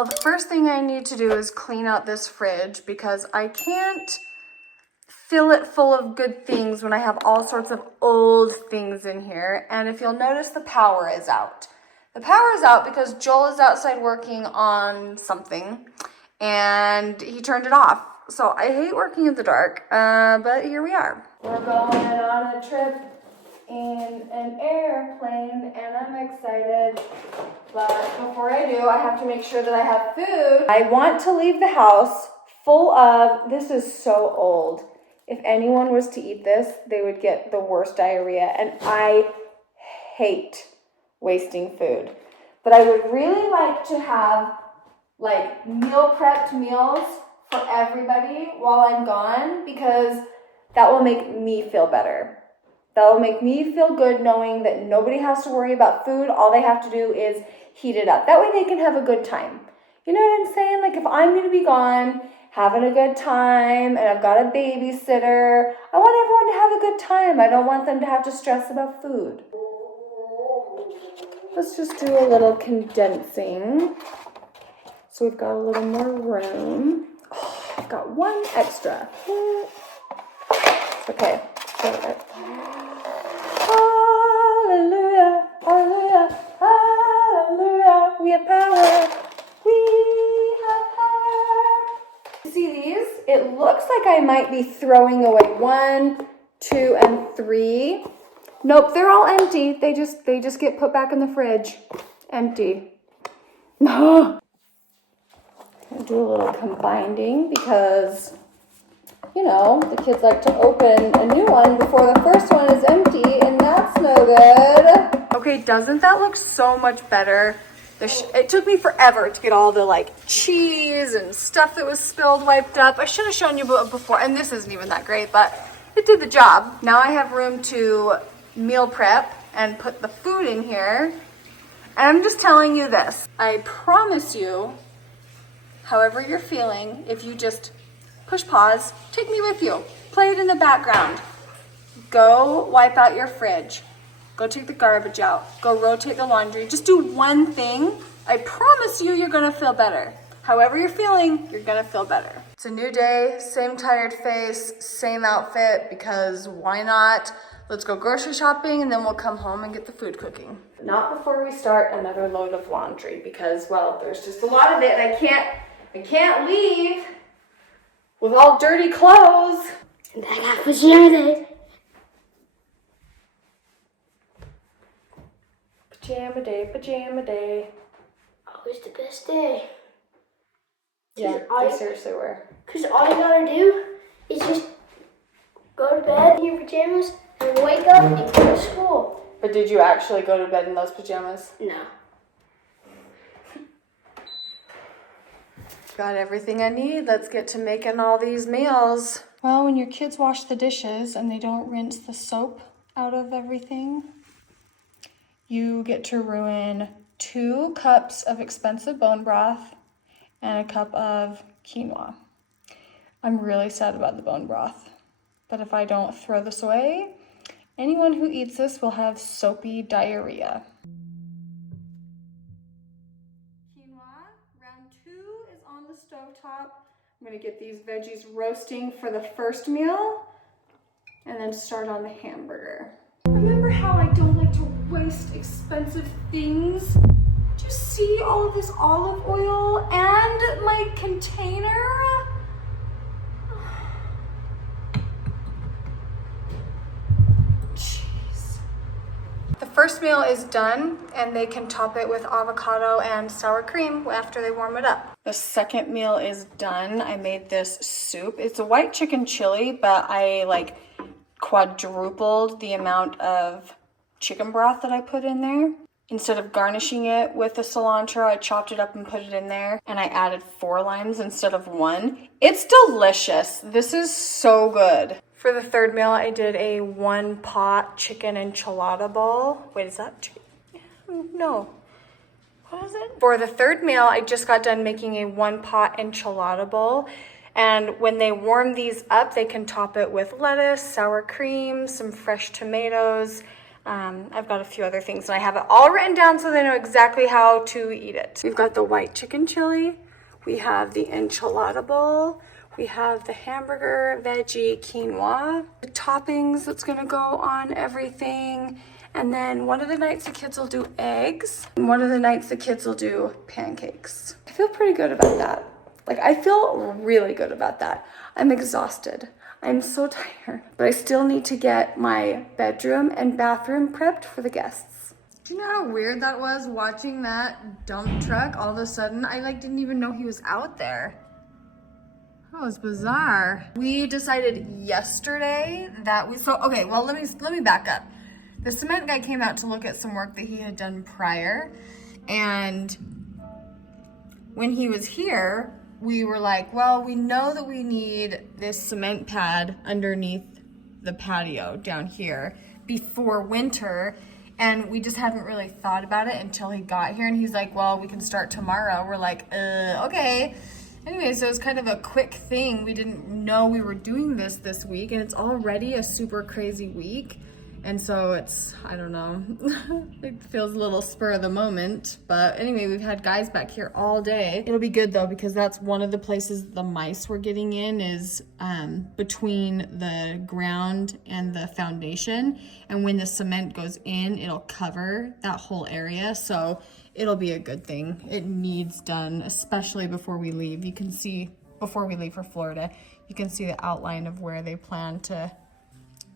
Well, the first thing I need to do is clean out this fridge because I can't fill it full of good things when I have all sorts of old things in here. And if you'll notice, the power is out. The power is out because Joel is outside working on something and he turned it off. So I hate working in the dark, but here we are. We're going on a trip in an airplane and I'm excited. But before I do, I have to make sure that I have food. I want to leave the house full of, this is so old. If anyone was to eat this, they would get the worst diarrhea. And I hate wasting food. But I would really like to have like meal prepped meals for everybody while I'm gone because that will make me feel better. That will make me feel good knowing that nobody has to worry about food. All they have to do is heat it up. That way they can have a good time. You know what I'm saying? Like if I'm going to be gone, having a good time, and I've got a babysitter, I want everyone to have a good time. I don't want them to have to stress about food. Let's just do a little condensing. So we've got a little more room. Oh, I've got one extra. Okay. Hallelujah, hallelujah, hallelujah. We have power. We have power. See these? It looks like I might be throwing away 1, 2, and 3. Nope, they're all empty. They just get put back in the fridge. Empty. I'll do a little combining because, you know, the kids like to open a new one before the first one is empty, and that's no good. Okay, doesn't that look so much better? It took me forever to get all the like cheese and stuff that was spilled wiped up. I should have shown you before, and this isn't even that great, but it did the job. Now I have room to meal prep and put the food in here. And I'm just telling you this. I promise you, however you're feeling, if you just push pause, take me with you, play it in the background. Go wipe out your fridge. Go take the garbage out. Go rotate the laundry. Just do one thing. I promise you, you're gonna feel better. However you're feeling, you're gonna feel better. It's a new day, same tired face, same outfit, because why not? Let's go grocery shopping and then we'll come home and get the food cooking. Not before we start another load of laundry because, well, there's just a lot of it and I can't leave with all dirty clothes. And I got pajamas. Pajama day, pajama day. Always the best day. Yeah, they seriously were. Because all you gotta do is just go to bed in your pajamas and wake up and go to school. But did you actually go to bed in those pajamas? No. Got everything I need. Let's get to making all these meals. Well, when your kids wash the dishes and they don't rinse the soap out of everything, you get to ruin 2 cups of expensive bone broth and a cup of quinoa. I'm really sad about the bone broth, but if I don't throw this away, anyone who eats this will have soapy diarrhea. Quinoa, round 2 is on the stovetop. I'm gonna get these veggies roasting for the first meal and then start on the hamburger. Remember how I don't like to waste expensive things? Do you see all of this olive oil and my container? Jeez. The first meal is done and they can top it with avocado and sour cream after they warm it up. The second meal is done. I made this soup. It's a white chicken chili, but I like quadrupled the amount of chicken broth that I put in there. Instead of garnishing it with the cilantro, I chopped it up and put it in there, and I added 4 limes instead of 1. It's delicious. This is so good. For the third meal, I did a 1-pot chicken enchilada bowl. Wait, is that chicken? No. What is it? For the third meal, I just got done making a 1-pot enchilada bowl. And when they warm these up, they can top it with lettuce, sour cream, some fresh tomatoes, I've got a few other things and I have it all written down so they know exactly how to eat it. We've got the white chicken chili. We have the enchilada bowl. We have the hamburger, veggie, quinoa. The toppings that's gonna go on everything. And then one of the nights the kids will do eggs. And one of the nights the kids will do pancakes. I feel pretty good about that. Like, I feel really good about that. I'm exhausted. I'm so tired. But I still need to get my bedroom and bathroom prepped for the guests. Do you know how weird that was, watching that dump truck all of a sudden? I didn't even know he was out there. That was bizarre. We decided yesterday that okay, well, let me back up. The cement guy came out to look at some work that he had done prior, and when he was here, we were like, well, we know that we need this cement pad underneath the patio down here before winter, and we just hadn't really thought about it until he got here, and he's like, well, we can start tomorrow. We're like, okay. Anyway, so it's kind of a quick thing. We didn't know we were doing this week, and it's already a super crazy week. And so it's, I don't know, it feels a little spur of the moment. But anyway, we've had guys back here all day. It'll be good though, because that's one of the places the mice were getting in is between the ground and the foundation. And when the cement goes in, it'll cover that whole area. So it'll be a good thing. It needs done, especially before we leave. You can see, before we leave for Florida, you can see the outline of where they plan to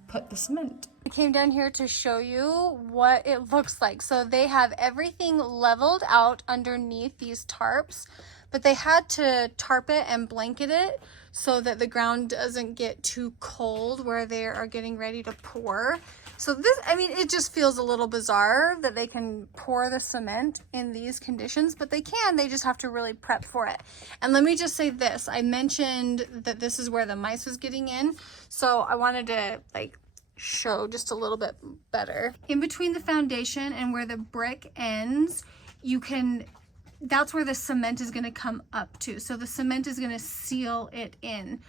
put the cement. I came down here to show you what it looks like. So they have everything leveled out underneath these tarps, but they had to tarp it and blanket it so that the ground doesn't get too cold where they are getting ready to pour. So this, I mean, it just feels a little bizarre that they can pour the cement in these conditions, but they can, they just have to really prep for it. And let me just say this, I mentioned that this is where the mice was getting in. So I wanted to show just a little bit better. In between the foundation and where the brick ends, that's where the cement is gonna come up to. So the cement is gonna seal it in.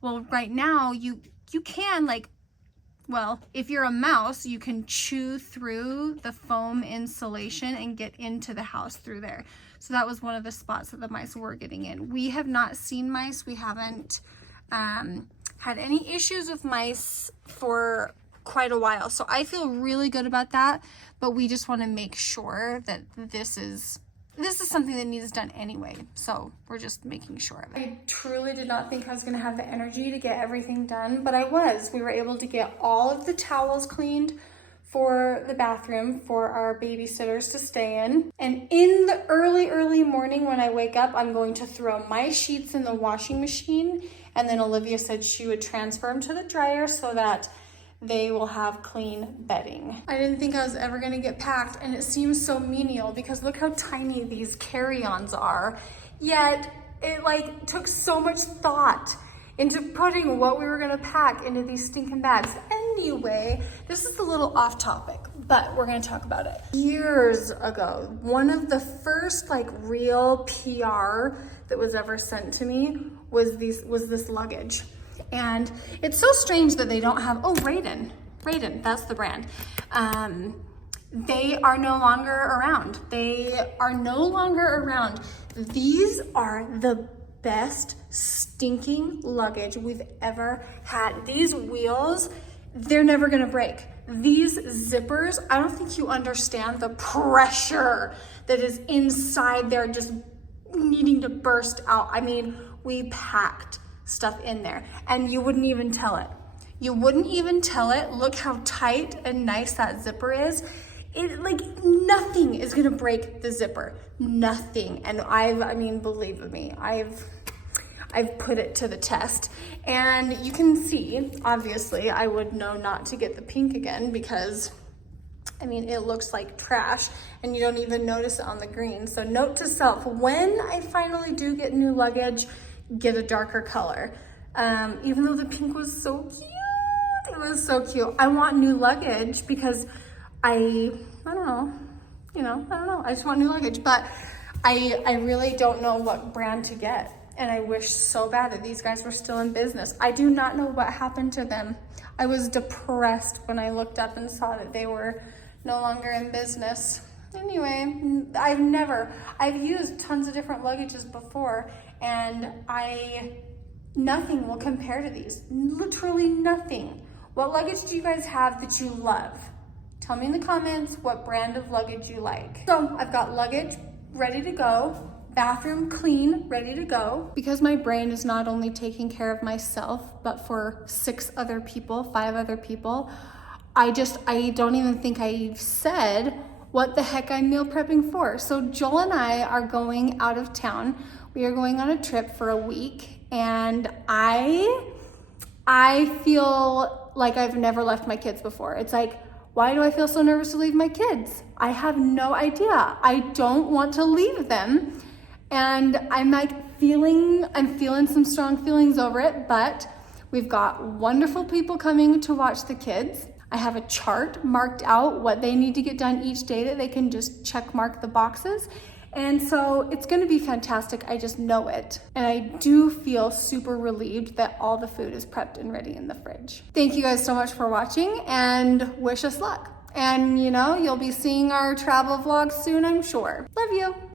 Well, right now you can well, if you're a mouse, you can chew through the foam insulation and get into the house through there. So that was one of the spots that the mice were getting in. We have not seen mice. We haven't had any issues with mice for quite a while. So I feel really good about that, but we just want to make sure that this is something that needs done anyway. So we're just making sure of it. I truly did not think I was going to have the energy to get everything done, but I was. We were able to get all of the towels cleaned for the bathroom for our babysitters to stay in. And in the early morning when I wake up, I'm going to throw my sheets in the washing machine. And then Olivia said she would transfer them to the dryer so that they will have clean bedding. I didn't think I was ever gonna get packed, and it seems so menial because look how tiny these carry-ons are. Yet it took so much thought into putting what we were gonna pack into these stinking bags. Anyway, this is a little off topic, but we're gonna talk about it. Years ago, one of the first real PR that was ever sent to me was this luggage. And it's so strange that they don't have, Raiden, that's the brand. They are no longer around. These are the best stinking luggage we've ever had. These wheels, they're never gonna break. These zippers, I don't think you understand the pressure that is inside there just needing to burst out. I mean, we packed stuff in there and you wouldn't even tell it. Look how tight and nice that zipper is. Nothing is gonna break the zipper, nothing. And believe me, I've put it to the test, and you can see, obviously I would know not to get the pink again because it looks like trash and you don't even notice it on the green. So note to self, when I finally do get new luggage, get a darker color. Even though the pink was so cute, it was so cute. I want new luggage because I don't know, I just want new luggage, but I really don't know what brand to get. And I wish so bad that these guys were still in business. I do not know what happened to them. I was depressed when I looked up and saw that they were no longer in business. Anyway, I've used tons of different luggages before, and nothing will compare to these. Literally nothing. What luggage do you guys have that you love? Tell me in the comments what brand of luggage you like. So I've got luggage ready to go, bathroom clean, ready to go. Because my brain is not only taking care of myself, but for 5 other people, I don't even think I've said what the heck I'm meal prepping for. So Joel and I are going out of town. We are going on a trip for a week, and I feel like I've never left my kids before. It's like, why do I feel so nervous to leave my kids? I have no idea. I don't want to leave them. And I'm feeling some strong feelings over it, but we've got wonderful people coming to watch the kids. I have a chart marked out what they need to get done each day that they can just check mark the boxes. And so it's gonna be fantastic, I just know it. And I do feel super relieved that all the food is prepped and ready in the fridge. Thank you guys so much for watching, and wish us luck. And you'll be seeing our travel vlogs soon, I'm sure. Love you.